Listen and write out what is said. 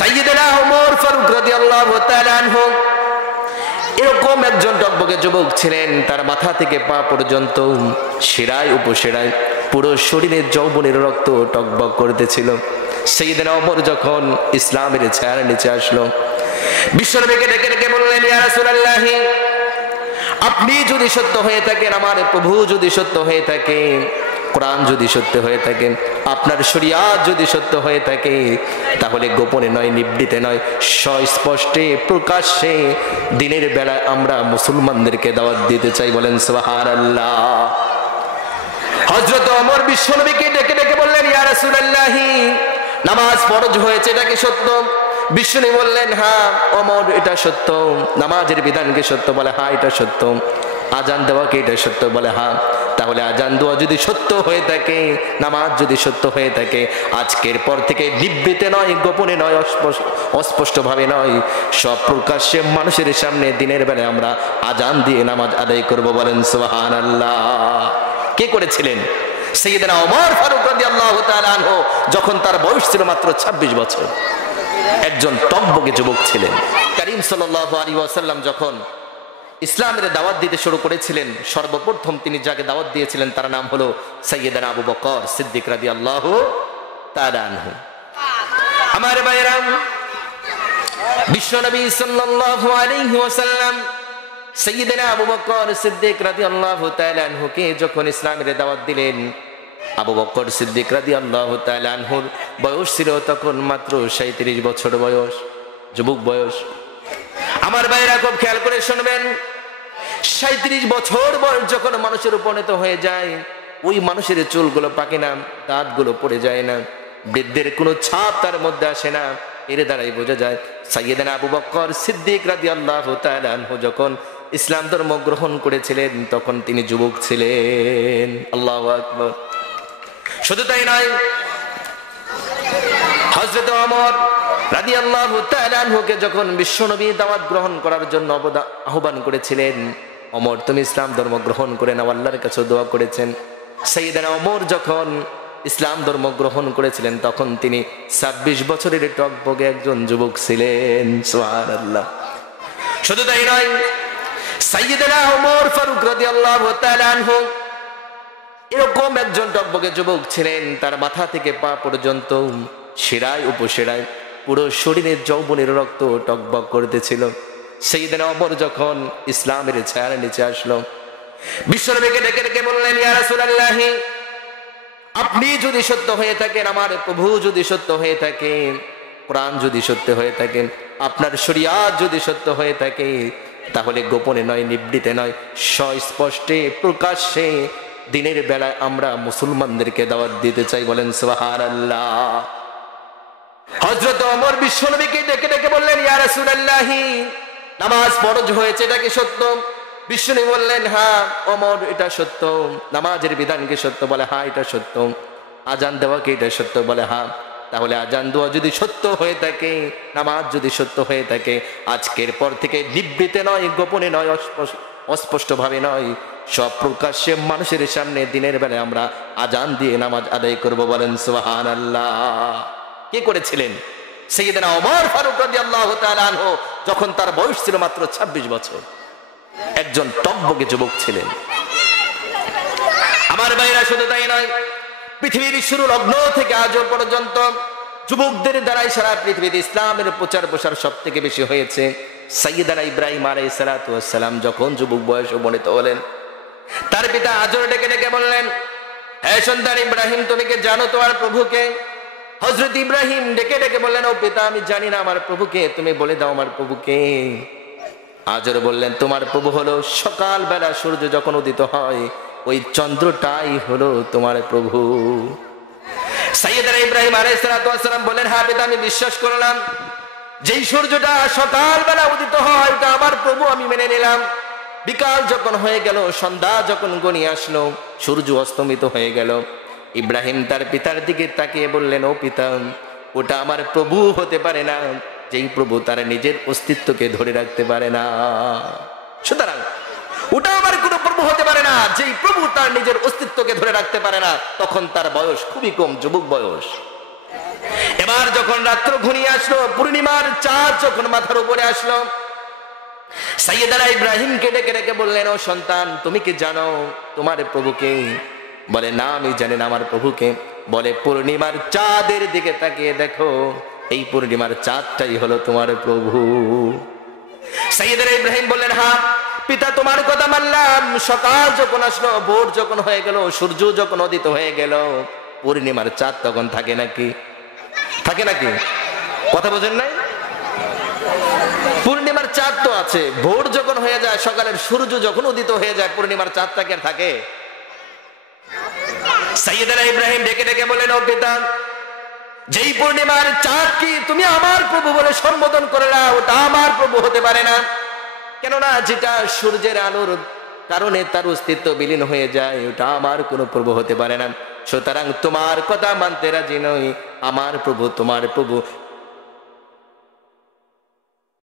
সাইয়্যিদুনা ওমর ফারুক রাদিয়াল্লাহু তাআলা আনহু এরকম একজন টকবকে যুবক ছিলেন। তার মাথা থেকে পা পর্যন্ত শিরায় উপশিরায় পুরো শরীরে যৌবনের রক্ত টকবক করতেছিল। সাইয়্যিদুনা ওমর যখন ইসলামের ছায়ার নিচে আসলো, বিশ্বনবীকে ডেকে ডেকে বললেন, ইয়া রাসূলুল্লাহ, আপনি যদি সত্য হয়ে থাকেন, আমার প্রভু যদি সত্য হয়ে থাকে, কোরআন যদি সত্য হয়ে থাকে, আপনার শরিয়াত যদি সত্য হয়ে থাকে, তাহলে গোপনে নয়, নিবৃতে নয়, স্পষ্টে প্রকাশ্যে দিনের বেলায় আমরা মুসলমানদেরকে দাওয়াত দিতে চাই। বলেন সুবহানাল্লাহ। হযরত ওমর বিশ্বনবীকে ডেকে ডেকে বললেন, ইয়া রাসূলুল্লাহ, নামাজ ফরজ হয়েছে, এটা কি সত্য? বিশ্বনবী বললেন, হ্যাঁ ওমর, এটা সত্য। নামাজের বিধান কি সত্য? বলে হ্যাঁ এটা সত্য। আজান দেওয়া কি এটা সত্য? বলে হ্যাঁ। তাহলে আজান দেওয়া যদি সত্য হয়ে থাকে, নামাজ যদি সত্য হয়ে থাকে, আজকের পর থেকে নিবৃতে নয়, গোপনে নয়, অস্পষ্টভাবে নয়, সব প্রকাশ্যে মানুষের সামনে দিনের বেলায় আমরা আজান দিয়ে নামাজ আদায় করব। বলেন সুবহানাল্লাহ। কে করেছিলেন? সাইয়্যিদুনা ওমর ফারুক রাদিয়াল্লাহু তাআলা আনহু, যখন তার বয়স ছিল মাত্র 26 বছর। একজন টকবকে যুবক ছিলেন। কারীম সাল্লাল্লাহু আলাইহি ওয়াসাল্লাম যখন ইসলামের দাওয়াত দিতে শুরু করেছিলেন, সর্বপ্রথম তিনি যাকে দাওয়াত দিয়েছিলেন তার নাম হলো সাইয়্যিদুনা আবু বকর সিদ্দিক রাদিয়াল্লাহু তাআলা আনহু। আমার ভাইরা, বিশ্বনবী সাল্লাল্লাহু আলাইহি ওয়াসাল্লাম সাইয়্যিদুনা আবু বকর সিদ্দিক রাদিয়াল্লাহু তাআলা আনহুকে যখন ইসলামের দাওয়াত দিলেন, আবু বকর সিদ্দিক রাদিয়াল্লাহু তাআলা আনহুর বয়স ছিল তখন মাত্র 37 বছর বয়স, যুবক বয়স। আমার ভাইরা খুব খেয়াল করে শুনবেন, 37 বছর বয়স যখন মানুষের উপনীত হয়ে যায়, ওই মানুষের চুলগুলো পাকে না, দাঁতগুলো পড়ে যায় না, বৃদ্ধের কোনো ছাপ তার মধ্যে আসে না। এর দ্বারাই বোঝা যায় সাইয়্যিদুনা আবু বকর সিদ্দিক রাদিয়াল্লাহু তাআলা আনহু যখন ইসলাম ধর্ম গ্রহণ করেছিলেন তখন তিনি যুবক ছিলেন। আল্লাহু আকবার। শুধু তাই নয়, হযরত ওমর রাদিয়াল্লাহু তাআলা আনহুকে যখন বিশ্বনবী দাওয়াত গ্রহণ করার জন্য আহ্বান করেছিলেন, ওমর তুমি ইসলাম ধর্ম গ্রহণ করে নাও, আল্লাহর কাছে দোয়া করেছেন। সাইয়্যিদুনা ওমর যখন ইসলাম ধর্ম গ্রহণ করেছিলেন তখন তিনি 26 বছরের টকবকে একজন যুবক ছিলেন। সুবহানাল্লাহ। শুধু তাই নয়, সাইয়্যিদুনা ওমর ফারুক রাদিয়াল্লাহু তাআলা আনহু এরকম একজন টকবকে যুবক ছিলেন। তার মাথা থেকে পা পর্যন্ত শিরায় উপশিরায় পুরো শরীরের যৌবনের রক্ত টকবক করতেছিল। সাইয়্যিদুনা ওমর যখন ইসলামের ছায়ার নিচে আসলো, বিশ্বনবীকে ডেকে ডেকে বললেন, ইয়া রাসূলুল্লাহ, আপনি যদি সত্য হয়ে থাকেন, আমার প্রভু যদি সত্য হয়ে থাকে, কোরআন যদি সত্য হয়ে থাকে, আপনার শরিয়াত যদি সত্য হয়ে থাকে, তাহলে গোপনে নয়, নিবৃতে নয়, স্পষ্টে প্রকাশ্যে দিনের বেলায় আমরা মুসলমানদেরকে দাওয়াত দিতে চাই। বলেন সুবহানাল্লাহ। হযরত ওমর বিশ্বনবীকে ডেকে ডেকে বললেন, ইয়া রাসূলুল্লাহ, নামাজ ফরজ হয়েছে, এটা কি সত্য? বিশ্বনবী বললেন, হ্যাঁ ওমর, এটা সত্য। নামাজের বিধান কি সত্য? বলে হ্যাঁ এটা সত্য। আজান দেওয়া কি এটা সত্য? বলে হ্যাঁ। তাহলে আজান দেওয়া যদি সত্য হয়ে থাকে, নামাজ যদি সত্য হয়ে থাকে, আজকের পর থেকে নিবৃতে নয়, গোপনে নয়, অস্পষ্টভাবে নয়, সব প্রকাশ্যে মানুষের সামনে দিনের বেলায় আমরা আজান দিয়ে নামাজ আদায় করব। বলেন সুবহানাল্লাহ। কে করেছিলেন? সাইয়্যিদুনা ওমর ফারুক রাদিয়াল্লাহু তাআলা আনহু, যখন তার বয়স ছিল মাত্র 26 বছর। একজন টকবকে যুবক ছিলেন। আমার ভাইরা, শুধু তাই নয়, পৃথিবীর শুরু লগ্ন থেকে আজ পর্যন্ত যুবকদের দ্বারাই সারা পৃথিবীতে ইসলামের প্রচার প্রসার সব থেকে বেশি হয়েছে। সাইয়্যিদুনা ইব্রাহিম আলাইহিস সালাতু ওয়াস সালাম যখন যুবক বয়সে উপনীত হলেন, তার পিতা আজর ডেকে ডেকে বললেন, হে সন্তান ইব্রাহিম, তুমি কি জানো তোমার প্রভুকে? হযরত ইব্রাহিম ডেকে ডেকে বললেন, ও পিতা, আমি জানি না আমার প্রভুকে, তুমি বলে দাও আমার প্রভুকে। আজর বললেন, তোমার প্রভু হলো সকাল বেলা সূর্য যখন উদিত হয় ওই চন্দ্রটাই হলো তোমার প্রভু। সাইয়্যিদুনা ইব্রাহিম আলাইহিস সালাতু ওয়াস সালাম বললেন, হ্যাঁ পিতা, আমি বিশ্বাস করলাম, যেই সূর্যটা সকাল বেলা উদিত হয় ওটা আমার প্রভু, আমি মেনে নিলাম। বিকাল যখন হয়ে গেল, সন্ধ্যা যখন গনিয়ে আসলো, সূর্য অস্তমিত হয়ে গেল, ইব্রাহিম তার পিতার দিকে তাকিয়ে বললেন, ও পিতা, ওটা আমার প্রভু হতে পারে না, যেই প্রভু তার নিজের অস্তিত্বকে ধরে রাখতে পারে না। সুতরাং ওটা আমার কোনো প্রভু হতে পারে না যেই প্রভু তার নিজের অস্তিত্বকে ধরে রাখতে পারে না। তখন তার বয়স খুবই কম, যুবক বয়স। এবার যখন রাত্র ঘনিয়ে আসলো, পূর্ণিমার চাঁদ যখন মাথার উপরে আসলো, সাইয়েদানা ইব্রাহিমকে ডেকে ডেকে বললেন, ও সন্তান, তুমি কি জানো তোমার প্রভুকে? বলে, না, আমি জানি না আমার প্রভুকে। বলে, পূর্ণিমার চাঁদের দিকে তাকিয়ে দেখো, এই পূর্ণিমার চাঁদটাই হলো তোমার প্রভু। সাইয়েদানা ইব্রাহিম বললেন, হ্যাঁ পিতা, তোমার কথা মানলাম। সকাল যখন আসলো, ভোর যখন হয়ে গেল, সূর্য যখন উদিত হয়ে গেল, পূর্ণিমার চাঁদ তখন থাকে নাকি? থাকে নাকি? কথা বোঝেন নাই? পূর্ণিমার চাঁদ তো আছে। ভোর যখন হয়ে যায়, সকালের সূর্য যখন উদিত হয়ে যায়, পূর্ণিমার চাঁদটা কি আর থাকে? সাইয়েদানা ইব্রাহিম ডেকে ডেকে বলেন, ও পিতা, যেই পূর্ণিমার চাঁদ কি তুমি আমার প্রভু বলে সম্বোধন করে না, ওটা আমার প্রভু হতে পারে না। কেননা যেটা সূর্যের আলোর কারণে তার অস্তিত্ব বিলীন হয়ে যায়, ওটা আমার কোনো প্রভু হতে পারে না। সুতরাং তোমার কথা মানতে রাজি নই। আমার প্রভু তোমার প্রভু,